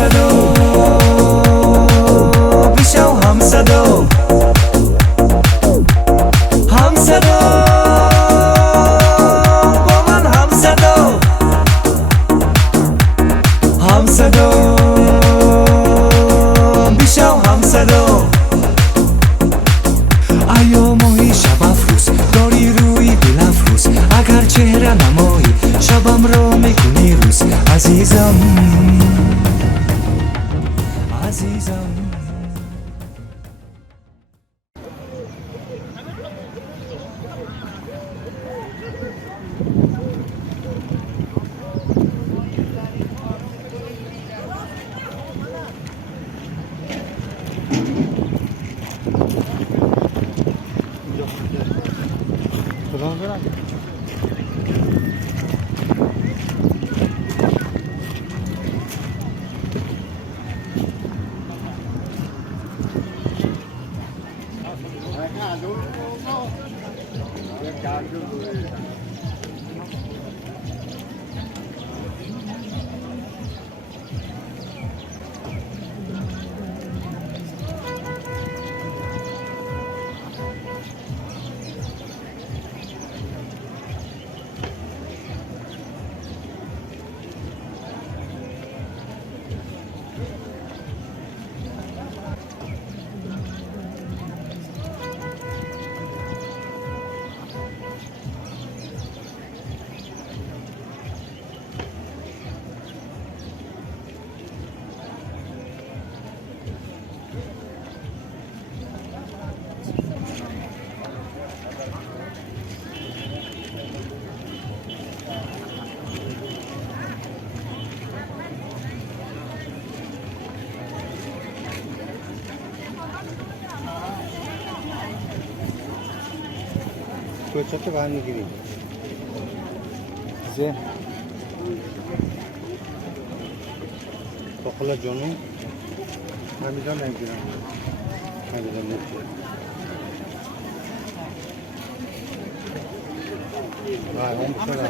Hamsado, Bishao Hamsado, Hamsado, Woman Hamsado, Hamsado, Bishao Hamsado. Ayo mohi shabafrus, dori rui gulafrus, agar chehra namohi, shabam ro mikuni rus, azizam, azizam. Çok aynı gibi. Size Tokla John'un Hamidan Engin. Hamidan Engin. Vay, on sonra.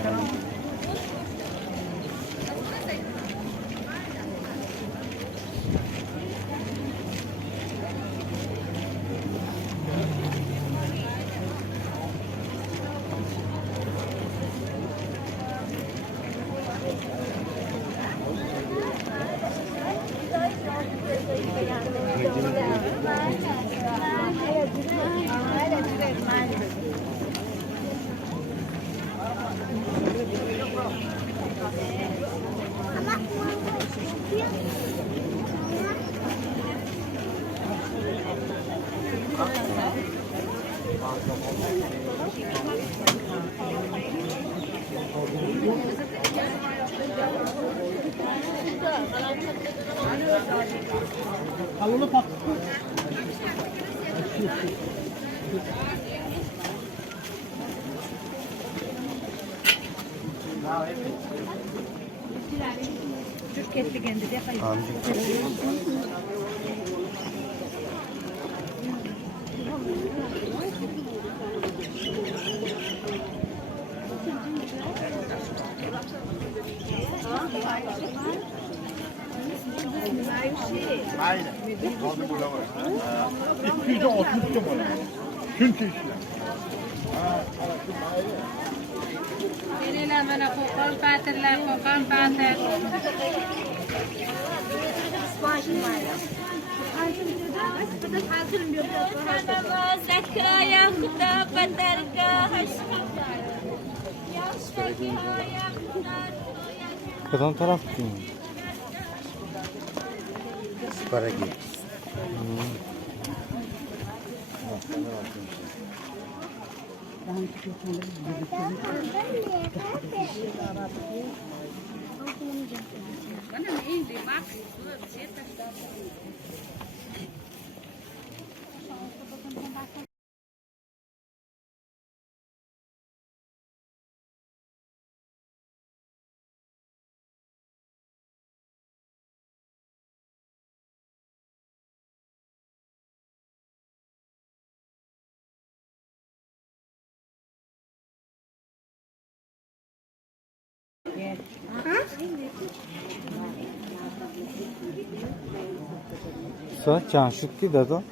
Alını pat. Türkiye'de kendi de yapayım. Aynen. Kaldı burada var. 230 numara. Tüm çeşitler. Inilah mana kokon pater lah kokon pater. Zakaya kuda paterga Kadan taraf kim? Sparagi. Co? Ciężki dedo?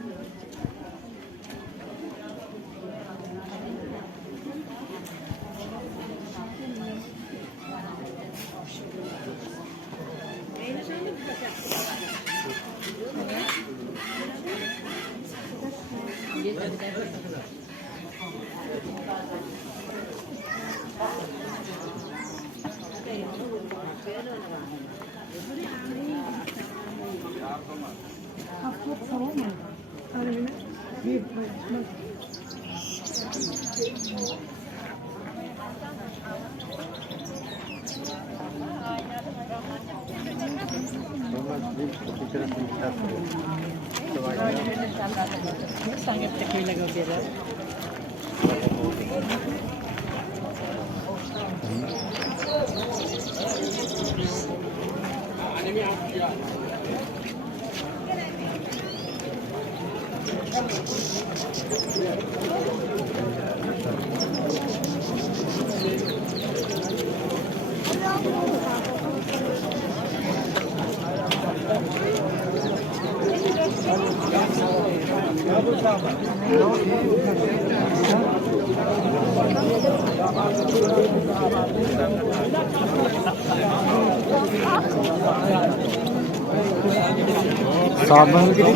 Sabun gibi.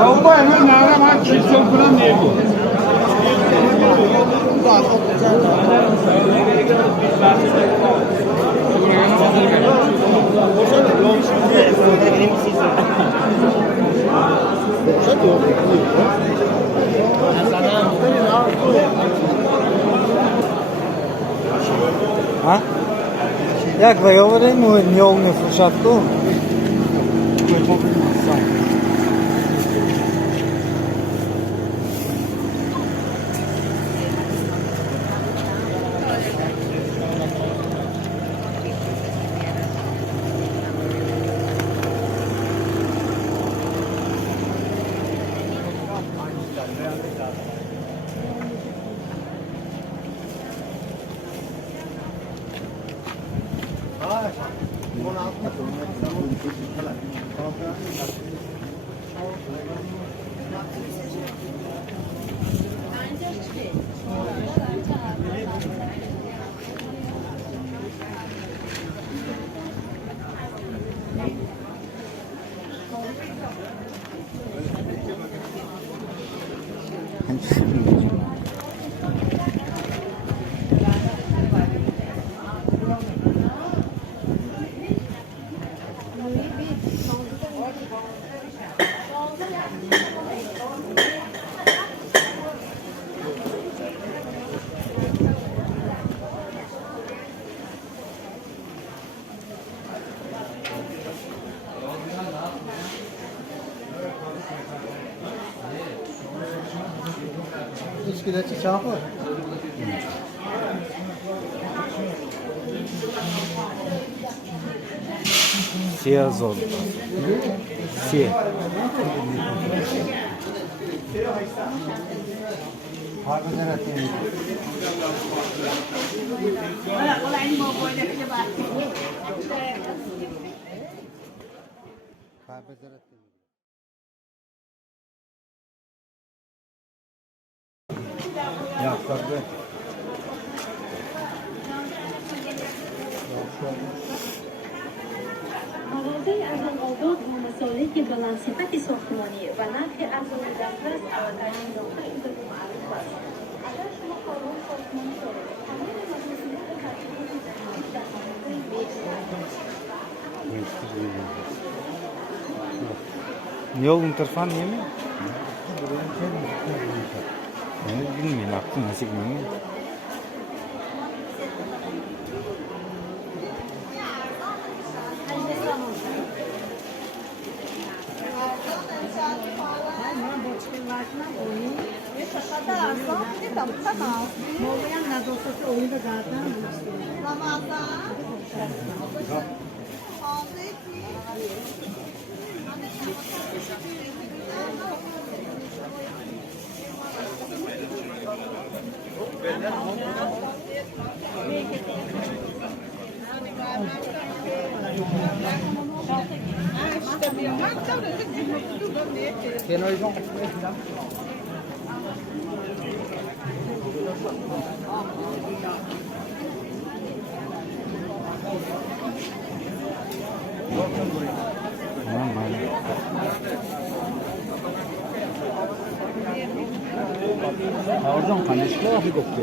Ama hemen ağrama kimse falan değil bu. A? Jak zajowy nie ogniu w środku? İçkileri çağır. Siyah zor. Siyah. Ya tabii. مغازه ارزان آباد با مسالک بلندصفت ساختمانی و نرخ ارزان دسترس در انداخته شده به معروف است. اگر شما کارگاه ساختمانی دارید تمام مجموعات خدمات در مغازه Yol interfan değil mi? Ben bilmiyorum. Aklım nasıl bilmiyorum. Oradan kanışlı hafif koktu.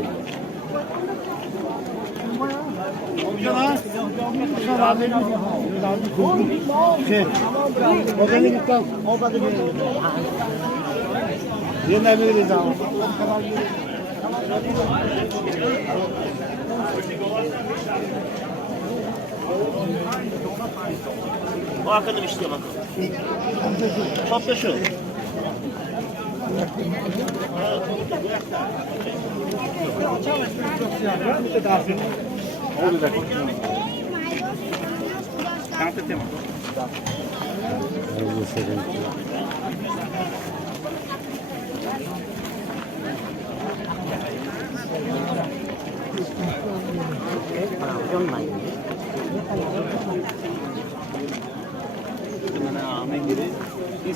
O arkadaşım istiyor bak. Topla şu.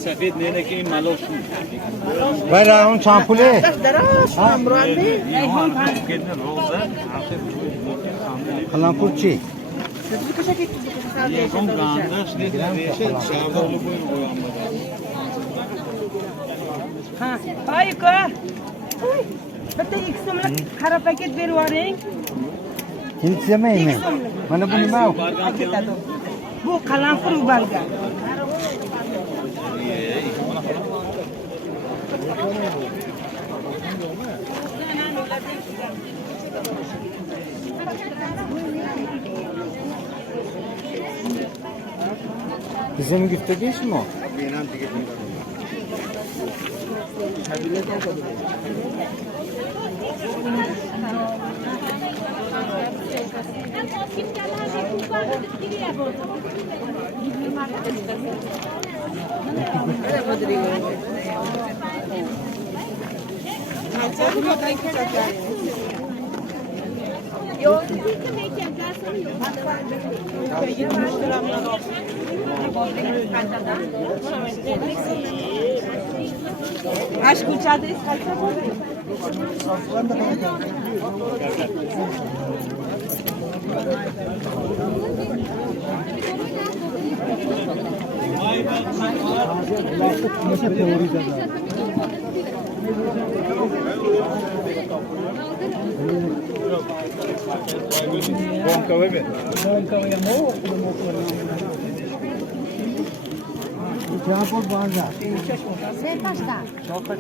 सफेद लेने के मालो भाई राउंड चांपुले Kalankurçi. Hayko. Bitta ikki so'mlik qora paket berib yuboring. Hind yemaymi? Mana bu nima? Bu qalanqur ubalga. Bizim gitti değil mi o? Aşk uçağı kaçta bu? Jहाँ पर बाहर जा। Sen kaçta? Çok da